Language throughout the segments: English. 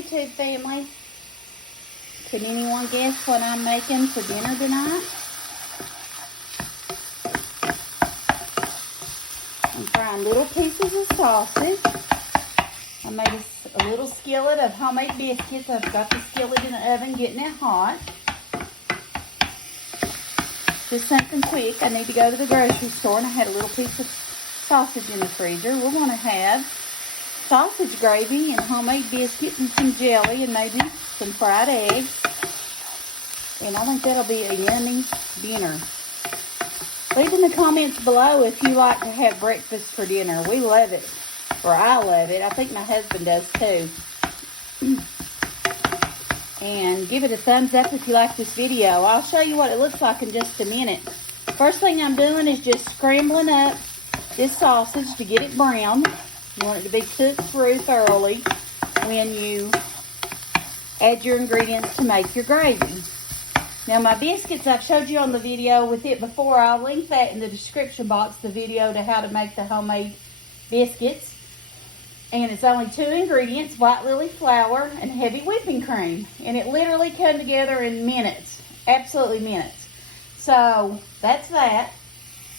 YouTube family. Can anyone guess what I'm making for dinner tonight? I'm frying little pieces of sausage. I made a little skillet of homemade biscuits. I've got the skillet in the oven getting it hot. Just something quick. I need to go to the grocery store and I had a little piece of sausage in the freezer. We're going to have sausage gravy and homemade biscuits and some jelly and maybe some fried eggs. And I think that'll be a yummy dinner. Leave in the comments below if you like to have breakfast for dinner. We love it. Or I love it. I think my husband does too. And give it a thumbs up if you like this video. I'll show you what it looks like in just a minute. First thing I'm doing is just scrambling up this sausage to get it brown. You want it to be cooked through thoroughly when you add your ingredients to make your gravy. Now my biscuits, I've showed you on the video with it before. I'll link that in the description box, the video to how to make the homemade biscuits. And it's only 2 ingredients, white lily flour and heavy whipping cream. And it literally came together in minutes, absolutely minutes. So that's that.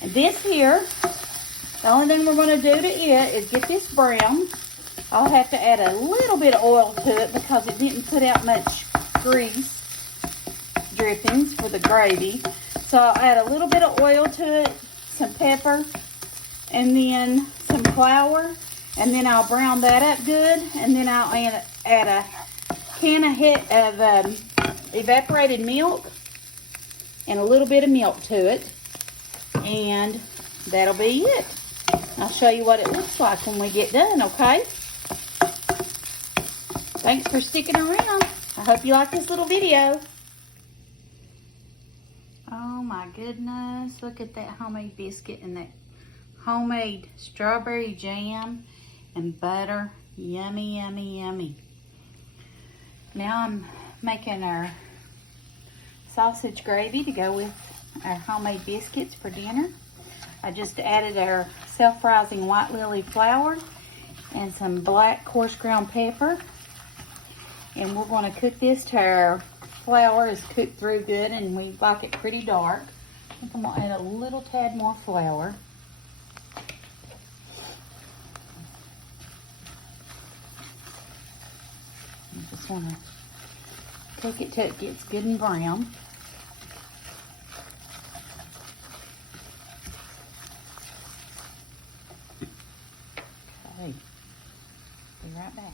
And this here, the only thing we're going to do to it is get this brown. I'll have to add a little bit of oil to it because it didn't put out much grease drippings for the gravy. So I'll add a little bit of oil to it, some pepper, and then some flour. And then I'll brown that up good. And then I'll add a can of evaporated milk and a little bit of milk to it. And that'll be it. I'll show you what it looks like when we get done, okay? Thanks for sticking around. I hope you like this little video. Oh my goodness. Look at that homemade biscuit and that homemade strawberry jam and butter. Yummy, yummy, yummy. Now I'm making our sausage gravy to go with our homemade biscuits for dinner. I just added our self-rising white lily flour and some black coarse ground pepper. And we're going to cook this till our flour is cooked through good and we like it pretty dark. I think I'm going to add a little tad more flour. I just want to cook it till it gets good and brown. Okay, be right back.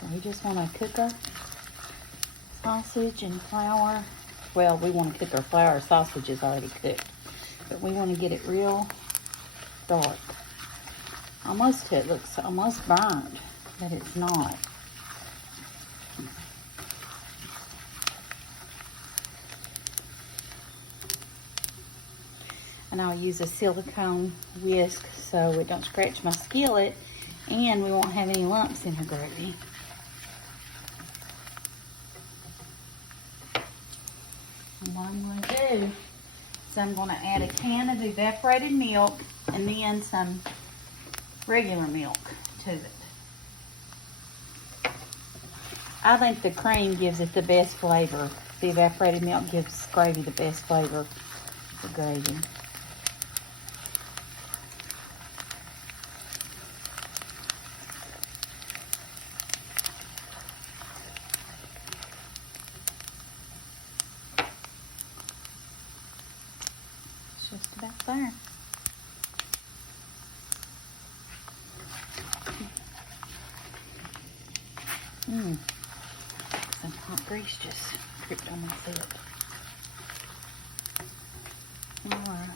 So we just want to cook our sausage and flour. Well, we want to cook our flour. Our sausage is already cooked, but we want to get it real dark. Almost till it looks almost burnt, but it's not. And I'll use a silicone whisk so it don't scratch my skillet and we won't have any lumps in our gravy. And what I'm going to do is I'm going to add a can of evaporated milk and then some regular milk to it. I think the cream gives it the best flavor. The evaporated milk gives gravy the best flavor for gravy. It's just about there. Some hot grease just dripped on my lip. Alright.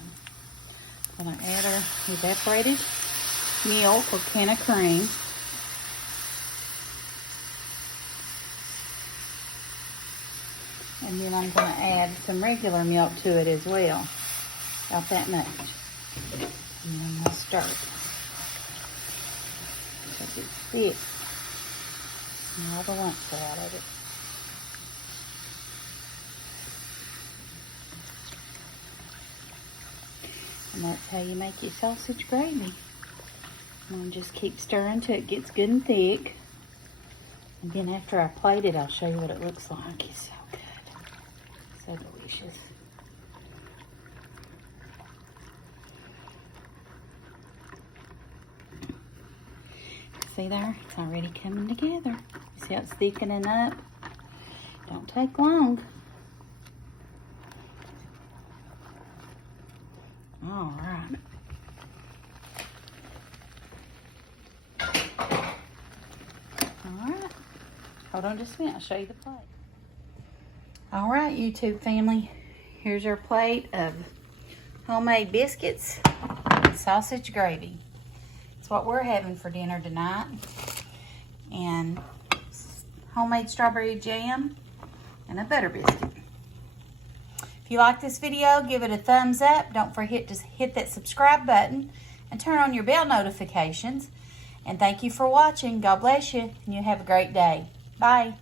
I'm going to add our evaporated milk or can of cream. And then I'm going to add some regular milk to it as well. About that much. And then I'm going to stir it. Because it's thick. And all the lumps are out of it. And that's how you make your sausage gravy. And just keep stirring till it gets good and thick. Again, after I plate it, I'll show you what it looks like. It's so good. So delicious. See there? It's already coming together. You see how it's thickening up? Don't take long. All right. All right. Hold on just a minute. I'll show you the plate. All right, YouTube family. Here's our plate of homemade biscuits and sausage gravy. It's what we're having for dinner tonight. And homemade strawberry jam and a butter biscuit. If you like this video, give it a thumbs up. Don't forget to hit that subscribe button and turn on your bell notifications. And thank you for watching. God bless you, and you have a great day. Bye.